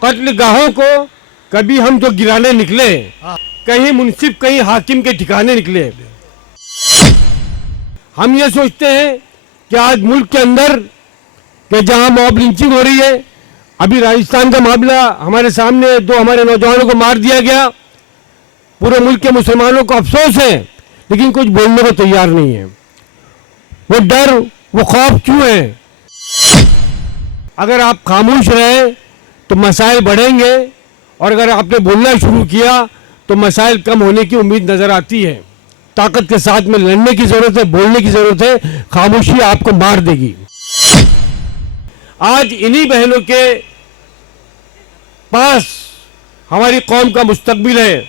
कत्लगाहों को कभी हम जो गिराने निकले, कहीं मुंसिफ कहीं हाकिम के ठिकाने निकले। हम ये सोचते हैं कि आज मुल्क के अंदर कि जहां मॉब लिंचिंग हो रही है, अभी राजस्थान का मामला हमारे सामने, 2 हमारे नौजवानों को मार दिया गया। पूरे मुल्क के मुसलमानों को अफसोस है, लेकिन कुछ बोलने को तैयार नहीं है। वो डर, वो खौफ क्यों है? अगर आप खामोश रहे तो मसाइल बढ़ेंगे, और अगर आपने बोलना शुरू किया तो मसाइल कम होने की उम्मीद नजर आती है। ताकत के साथ में लड़ने की जरूरत है, बोलने की जरूरत है। खामोशी आपको मार देगी। आज इन्हीं बहनों के पास हमारी कौम का मुस्तकबिल है।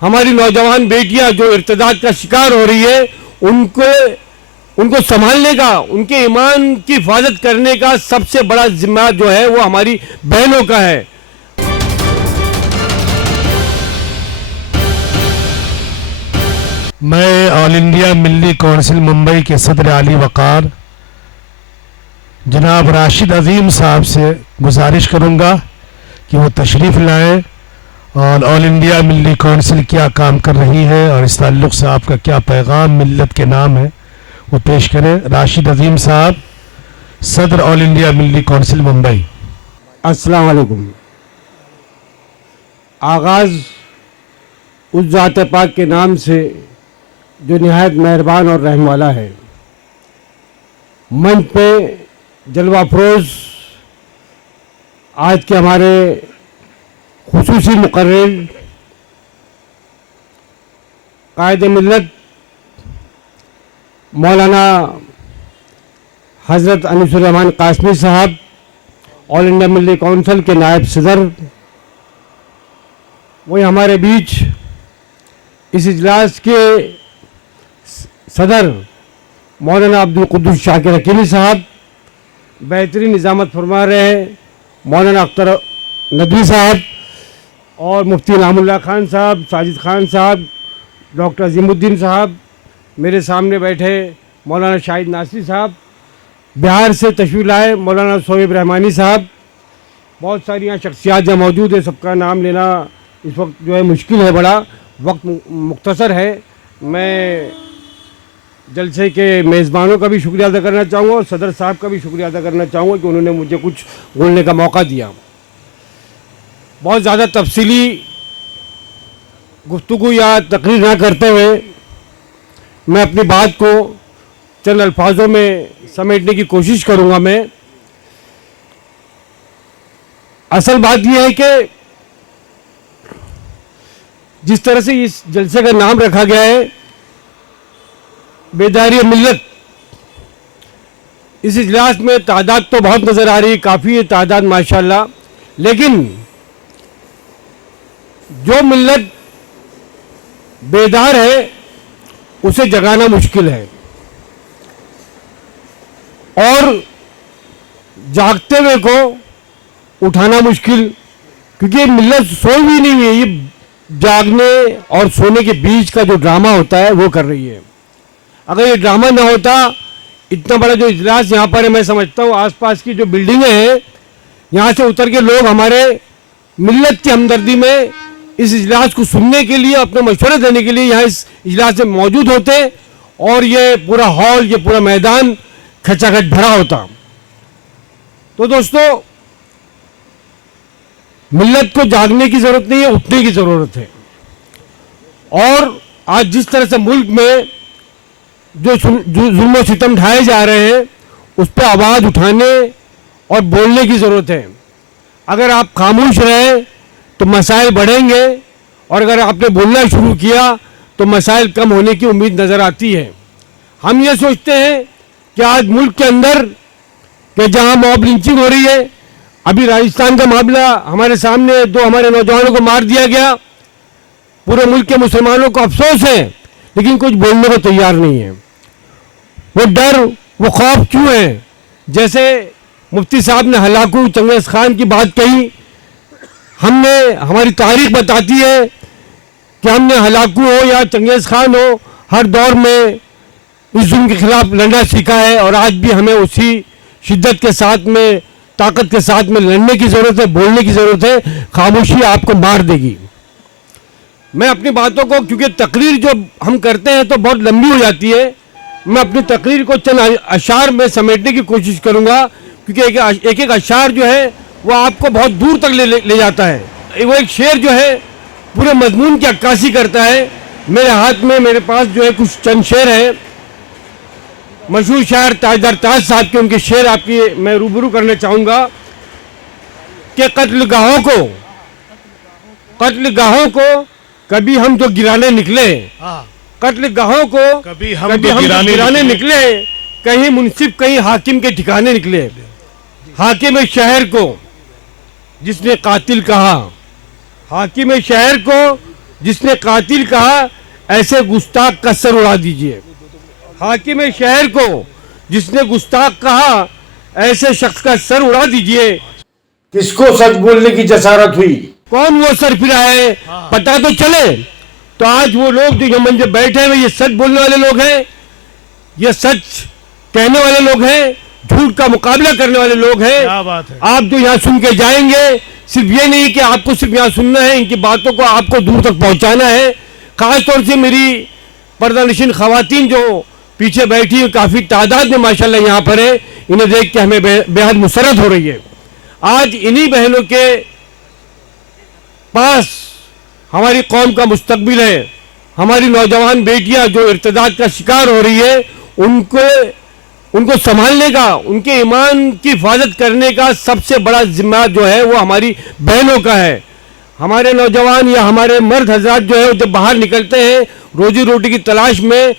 हमारी नौजवान बेटियां जो इर्तिदाद का शिकार हो रही है, उनको संभालने का, उनके ईमान की हिफाजत करने का सबसे बड़ा जिम्मा जो है वो हमारी बहनों का है। मैं ऑल इंडिया मिल्ली कौंसिल मुंबई के सदर आली वकार जनाब राशिद अजीम साहब से गुजारिश करूंगा कि वो तशरीफ़ लाएं और ऑल इंडिया मिल्ली कौंसिल क्या काम कर रही है और इस ताल्लुक़ से आपका क्या पैगाम मिल्लत के नाम है वो पेश करें। राशिद अजीम साहब, सदर ऑल इंडिया मिल्ली कौंसिल मुंबई। अस्सलाम वालेकुम। आगाज़ उस ज़ात पाक के नाम से जो निहायत मेहरबान और रहम वाला है। मंच पे जलवा अफरोज़ आज के हमारे खुसूसी मुकर्रिर कायदे मिल्लत मौलाना हज़रत अनीसुर रहमान कासमी साहब, ऑल इंडिया मिल्ली कौंसिल के नायब सदर, वही हमारे बीच इस इजलास के सदर मौलाना अब्दुल कुद्दूस शाकिर हकीमी साहब, बेहतरीन निज़ामत फरमा रहे हैं मौलाना अख्तर नदवी साहब, और मुफ्ती इनामुल्लाह खान साहब, साजिद खान साहब, डॉक्टर अजीमुद्दीन साहब, मेरे सामने बैठे मौलाना शाहिद नासिर साहब, बिहार से तशरीफ़ लाए मौलाना सोहेब रहमानी साहब। बहुत सारी यहाँ शख्सियात जहाँ मौजूद है, सबका नाम लेना इस वक्त जो है मुश्किल है, बड़ा वक्त मुख्तसर है। मैं जलसे के मेज़बानों का भी शुक्रिया अदा करना चाहूँगा और सदर साहब का भी शुक्रिया अदा करना चाहूँगा कि उन्होंने मुझे कुछ बोलने का मौका दिया। बहुत ज़्यादा तफसीली गुफ्तगू या तकरीर ना करते हुए मैं अपनी बात को चंद अल्फाजों में समेटने की कोशिश करूँगा। मैं असल बात यह है कि जिस तरह से इस जलसे का नाम रखा गया है, बेदारी मिल्लत, इस इजलास में तादाद तो बहुत नज़र आ रही है, काफ़ी है तादाद माशाल्लाह, लेकिन जो मिल्लत बेदार है उसे जगाना मुश्किल है और जागते हुए को उठाना मुश्किल, क्योंकि मिल्लत सोई भी नहीं है। ये जागने और सोने के बीच का जो ड्रामा होता है वो कर रही है। अगर ये ड्रामा ना होता, इतना बड़ा जो इजलास यहाँ पर है, मैं समझता हूँ आसपास की जो बिल्डिंगें हैं, यहाँ से उतर के लोग हमारे मिल्लत की हमदर्दी में इस इजलास को सुनने के लिए, अपने मशवरे देने के लिए यहाँ इस इजलास में मौजूद होते और ये पूरा हॉल, ये पूरा मैदान खचाखच भरा होता। तो दोस्तों, मिल्लत को जागने की जरूरत नहीं है, उठने की जरूरत है। और आज जिस तरह से मुल्क में जो जुल्म सितम ढाए जा रहे हैं, उस पर आवाज़ उठाने और बोलने की ज़रूरत है। अगर आप खामोश रहे तो मसाइल बढ़ेंगे, और अगर आपने बोलना शुरू किया तो मसाइल कम होने की उम्मीद नज़र आती है। हम ये सोचते हैं कि आज मुल्क के अंदर कि जहां मॉब लिंचिंग हो रही है, अभी राजस्थान का मामला हमारे सामने, 2 हमारे नौजवानों को मार दिया गया। पूरे मुल्क के मुसलमानों को अफसोस है, लेकिन कुछ बोलने को तैयार नहीं है। वो डर, वो खौफ क्यों है? जैसे मुफ्ती साहब ने हलाकू चंगेज़ खान की बात कही, हमारी तारीख बताती है कि हमने हलाकू हो या चंगेज़ खान हो, हर दौर में इस जुल्म के खिलाफ लड़ना सीखा है और आज भी हमें उसी शिद्दत के साथ में ताकत के साथ में लड़ने की जरूरत है, बोलने की जरूरत है। खामोशी आपको मार देगी। मैं अपनी बातों को, क्योंकि तकरीर जो हम करते हैं तो बहुत लंबी हो जाती है, मैं अपनी तकरीर को चंद अशार में समेटने की कोशिश करूंगा, क्योंकि एक एक अशार जो है वो आपको बहुत दूर तक ले जाता है। वो एक शेर जो है पूरे मजमून की अक्कासी करता है। मेरे हाथ में, मेरे पास जो है कुछ चंद शेर है, मशहूर शायर ताजदार ताज साहब के, उनके शेर आपकी मैं रूबरू करना चाहूंगा कि कत्ल गाहों को कभी हम जो गिराने निकले, कत्ल गाहों को कभी हम गिराने निकले, कहीं मुंसिफ कहीं हाकिम के ठिकाने निकले। हाकिम शहर को जिसने कातिल कहा, हाकिम शहर को जिसने कातिल कहा, ऐसे गुस्ताख का सर उड़ा दीजिए। हाकिम शहर को जिसने गुस्ताख कहा, ऐसे शख्स का सर उड़ा दीजिए। किसको सच बोलने की जसारत हुई? कौन वो सरफिरा है, पता तो चले। तो आज वो लोग जो मंच पे बैठे हैं, ये सच बोलने वाले लोग हैं, ये सच कहने वाले लोग हैं, झूठ का मुकाबला करने वाले लोग हैं। क्या बात है। आप जो यहाँ सुन के जाएंगे, सिर्फ ये नहीं कि आपको सिर्फ यहाँ सुनना है, इनकी बातों को आपको दूर तक पहुंचाना है। खासतौर से मेरी पर्दानशीन खवातीन जो पीछे बैठी, काफी तादाद में माशाल्लाह यहाँ पर है, इन्हें देख के हमें बेहद मुसरत हो रही है। आज इन्हीं बहनों के पास हमारी कौम का मुस्तकबिल है। हमारी नौजवान बेटियां जो इर्तिदाद का शिकार हो रही है, उनको संभालने का, उनके ईमान की हिफाजत करने का सबसे बड़ा जिम्मा जो है वो हमारी बहनों का है। हमारे नौजवान या हमारे मर्द हजरात जो है जब बाहर निकलते हैं रोजी रोटी की तलाश में,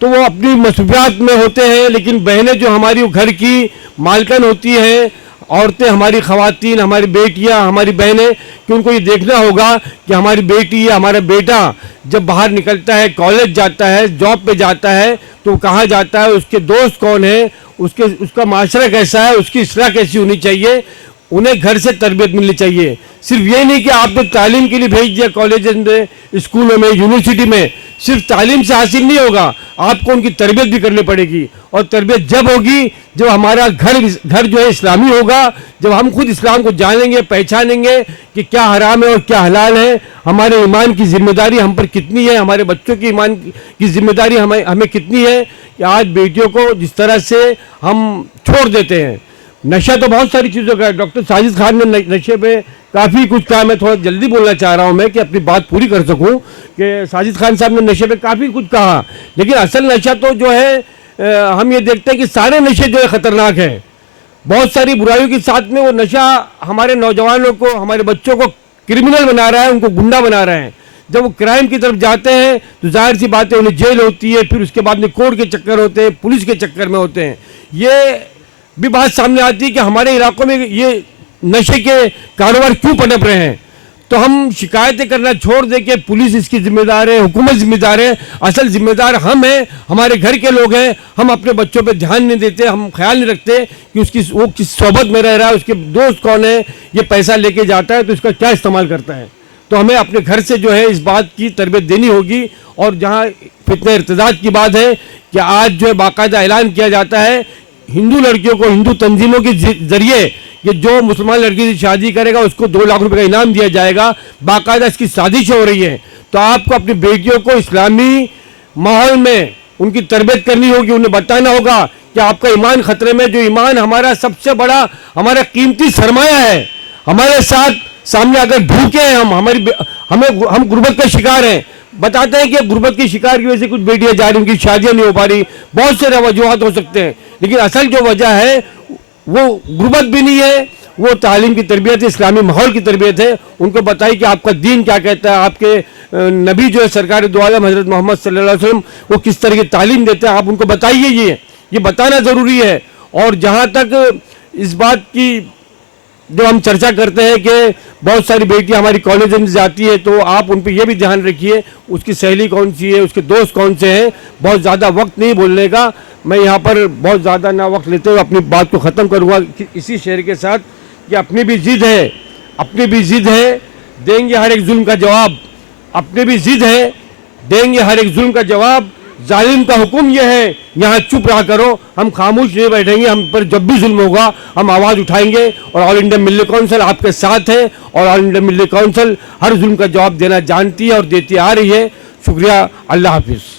तो वो अपनी मसरूफियात में होते हैं, लेकिन बहनें जो हमारी घर की मालकन होती हैं, औरतें, हमारी खवातीन, हमारी बेटियां, हमारी बहनें, कि उनको ये देखना होगा कि हमारी बेटी या हमारा बेटा जब बाहर निकलता है, कॉलेज जाता है, जॉब पे जाता है, तो कहाँ जाता है, उसके दोस्त कौन है, उसका माशरा कैसा है, उसकी इस्लाह कैसी होनी चाहिए। उन्हें घर से तरबियत मिलनी चाहिए। सिर्फ ये नहीं कि आपने तालीम के लिए भेज दिया कॉलेज में, स्कूलों में, यूनिवर्सिटी में, सिर्फ तालीम से हासिल नहीं होगा, आपको उनकी तरबियत भी करनी पड़ेगी। और तरबियत जब होगी जब हमारा घर जो है इस्लामी होगा, जब हम खुद इस्लाम को जानेंगे, पहचानेंगे कि क्या हराम है और क्या हलाल है, हमारे ईमान की जिम्मेदारी हम पर कितनी है, हमारे बच्चों की ईमान की जिम्मेदारी हमें कितनी है। कि आज बेटियों को जिस तरह से हम छोड़ देते हैं, नशा तो बहुत सारी चीज़ों का है। डॉक्टर साजिद खान ने नशे पे काफ़ी कुछ कहा। मैं थोड़ा जल्दी बोलना चाह रहा हूँ मैं, कि अपनी बात पूरी कर सकूँ, कि साजिद खान साहब ने नशे पे काफ़ी कुछ कहा, लेकिन असल नशा तो जो है हम ये देखते हैं कि सारे नशे जो है ख़तरनाक हैं। बहुत सारी बुराइयों के साथ में वो नशा हमारे नौजवानों को, हमारे बच्चों को क्रिमिनल बना रहा है, उनको गुंडा बना रहा है। जब वो क्राइम की तरफ जाते हैं तो जाहिर सी बात है उन्हें जेल होती है, फिर उसके बाद में कोर्ट के चक्कर होते हैं, पुलिस के चक्कर में होते हैं। ये भी बात सामने आती है कि हमारे इलाकों में ये नशे के कारोबार क्यों पनप रहे हैं। तो हम शिकायतें करना छोड़ दे के पुलिस इसकी जिम्मेदार है, हुकूमत जिम्मेदार है, असल जिम्मेदार हम हैं, हमारे घर के लोग हैं। हम अपने बच्चों पे ध्यान नहीं देते, हम ख्याल नहीं रखते कि वो किस सोबत में रह रहा है, उसके दोस्त कौन है, ये पैसा लेके जाता है तो इसका क्या इस्तेमाल करता है। तो हमें अपने घर से जो है इस बात की तरबियत देनी होगी। और जहाँ फितने इर्तिदाद की बात है कि आज जो है बाकायदा ऐलान किया जाता है हिंदू लड़कियों को, हिंदू तंजीमों के जरिए कि जो मुसलमान लड़की से शादी करेगा उसको 2 लाख रुपए का इनाम दिया जाएगा। बाकायदा इसकी साजिश हो रही है। तो आपको अपनी बेटियों को इस्लामी माहौल में उनकी तरबियत करनी होगी, उन्हें बताना होगा कि आपका ईमान खतरे में, जो ईमान हमारा सबसे बड़ा, हमारा कीमती सरमाया है। हमारे साथ सामने अगर भूखे हैं हम गुर्बत का शिकार हैं, बताते हैं कि गुर्बत के शिकार की वजह से कुछ बेटियां जा रही, उनकी शादियां नहीं हो पा रही, बहुत से वजूहात हो सकते हैं, लेकिन असल जो वजह है वो गुर्बत भी नहीं है, वो तालीम की तरबियत है, इस्लामी माहौल की तरबियत है। उनको बताइए कि आपका दीन क्या कहता है, आपके नबी जो है सरकार दो आलम हजरत मोहम्मद सल्लल्लाहु अलैहि वसल्लम वो किस तरह की तालीम देते हैं, आप उनको बताइए। ये बताना ज़रूरी है। और जहाँ तक इस बात की जो हम चर्चा करते हैं कि बहुत सारी बेटियां हमारी कॉलेज में जाती है, तो आप उन पर यह भी ध्यान रखिए उसकी सहेली कौन सी है, उसके दोस्त कौन से हैं। बहुत ज़्यादा वक्त नहीं बोलने का, मैं यहाँ पर बहुत ज़्यादा ना वक्त लेते हुए अपनी बात को ख़त्म करूँगा इसी शेर के साथ कि अपनी भी ज़िद है, देंगे हर एक जुल्म का जवाब। अपनी भी ज़िद है, देंगे हर एक जुल्म का जवाब। जालिम का हुक्म यह है यहाँ चुप रहा करो, हम खामोश नहीं बैठेंगे, हम पर जब भी जुल्म होगा हम आवाज़ उठाएंगे। और ऑल इंडिया मिलिट्री काउंसिल आपके साथ है और ऑल इंडिया मिलिट्री काउंसिल हर जुल्म का जवाब देना जानती है और देती आ रही है। शुक्रिया, अल्लाह हाफिज़।